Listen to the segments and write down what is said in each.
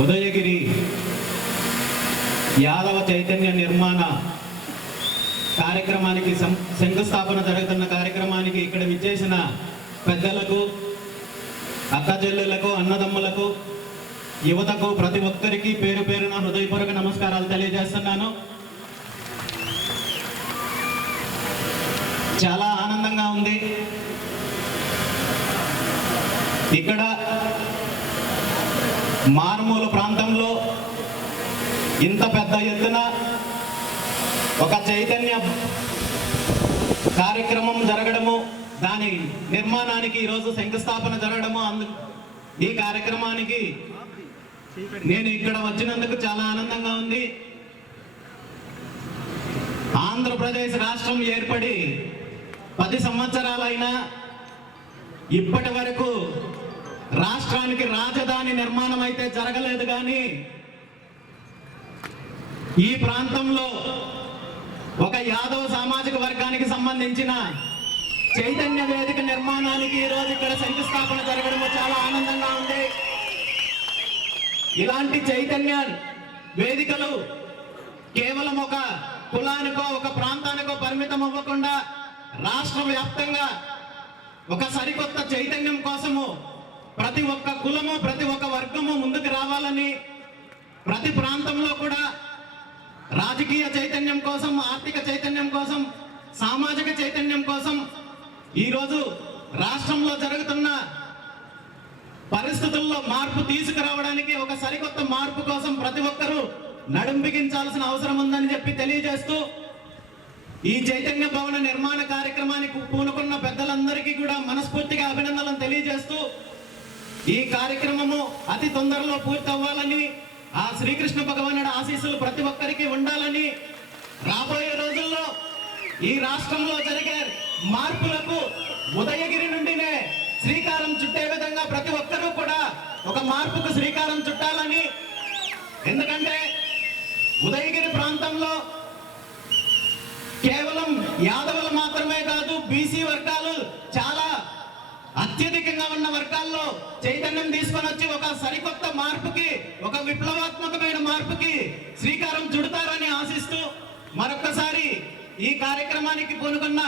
ఉదయగిరి యాదవ చైతన్య నిర్మాణ కార్యక్రమానికి శంకుస్థాపన జరుగుతున్న కార్యక్రమానికి ఇక్కడ విచ్చేసిన పెద్దలకు అక్కచెల్లెళ్ళకు అన్నదమ్ములకు యువతకు ప్రతి ఒక్కరికి పేరు పేరున హృదయపూర్వక నమస్కారాలు తెలియజేస్తున్నాను. చాలా ఆనందంగా ఉంది. ఇక్కడ మారుమూల ప్రాంతంలో ఇంత పెద్ద ఎత్తున ఒక చైతన్య కార్యక్రమం జరగడము దాని నిర్మాణానికి ఈరోజు శంకుస్థాపన జరగడము అందు ఈ కార్యక్రమానికి నేను ఇక్కడ వచ్చినందుకు చాలా ఆనందంగా ఉంది. ఆంధ్రప్రదేశ్ రాష్ట్రం ఏర్పడి పది సంవత్సరాలైనా ఇప్పటి వరకు రాష్ట్రానికి రాజధాని నిర్మాణం అయితే జరగలేదు కానీ ఈ ప్రాంతంలో ఒక యాదవ సామాజిక వర్గానికి సంబంధించిన చైతన్య వేదిక నిర్మాణానికి ఈ రోజు ఇక్కడ శంకుస్థాపన జరగడం చాలా ఆనందంగా ఉంది. ఇలాంటి చైతన్య వేదికలు కేవలం ఒక కులానికో ఒక ప్రాంతానికో పరిమితం అవ్వకుండా రాష్ట్ర వ్యాప్తంగా ఒక సరికొత్త చైతన్యం కోసము ప్రతి ఒక్క కులము ప్రతి ఒక్క వర్గము ముందుకు రావాలని ప్రతి ప్రాంతంలో కూడా రాజకీయ చైతన్యం కోసం ఆర్థిక చైతన్యం కోసం సామాజిక చైతన్యం కోసం ఈరోజు రాష్ట్రంలో జరుగుతున్న పరిస్థితుల్లో మార్పు తీసుకురావడానికి ఒక సరికొత్త మార్పు కోసం ప్రతి ఒక్కరూ నడుంబిగించాల్సిన అవసరం ఉందని చెప్పి తెలియజేస్తూ ఈ చైతన్య భవన నిర్మాణ కార్యక్రమానికి పూనుకున్న పెద్దలందరికీ కూడా మనస్ఫూర్తిగా అభినందనలు తెలియజేస్తూ ఈ కార్యక్రమము అతి తొందరలో పూర్తి అవ్వాలని ఆ శ్రీకృష్ణ భగవానుడు ఆశీస్సులు ప్రతి ఒక్కరికి ఉండాలని రాబోయే రోజుల్లో ఈ రాష్ట్రంలో జరిగే మార్పులకు ఉదయగిరి నుండినే శ్రీకారం చుట్టే విధంగా ప్రతి ఒక్కరూ కూడా ఒక మార్పుకు శ్రీకారం చుట్టాలని. ఎందుకంటే ఉదయగిరి ప్రాంతంలో కేవలం యాదవులు మాత్రమే కాదు బీసీ వర్గాలు అత్యధికంగా ఉన్న వర్గాల్లో చైతన్యం తీసుకొని వచ్చి ఒక సరికొత్త మార్పుకి ఒక విప్లవాత్మకమైన మార్పుకి శ్రీకారం చుడతారని ఆశిస్తూ మరొకసారి ఈ కార్యక్రమానికి పూనుకున్న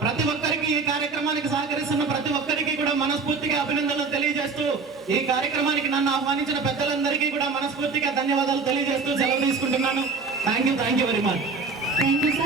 ప్రతి ఒక్కరికి ఈ కార్యక్రమానికి సహకరిస్తున్న ప్రతి ఒక్కరికి కూడా మనస్ఫూర్తిగా అభినందనలు తెలియజేస్తూ ఈ కార్యక్రమానికి నన్ను ఆహ్వానించిన పెద్దలందరికీ కూడా మనస్ఫూర్తిగా ధన్యవాదాలు తెలియజేస్తూ సెలవు తీసుకుంటున్నాను. Thank you thank you very much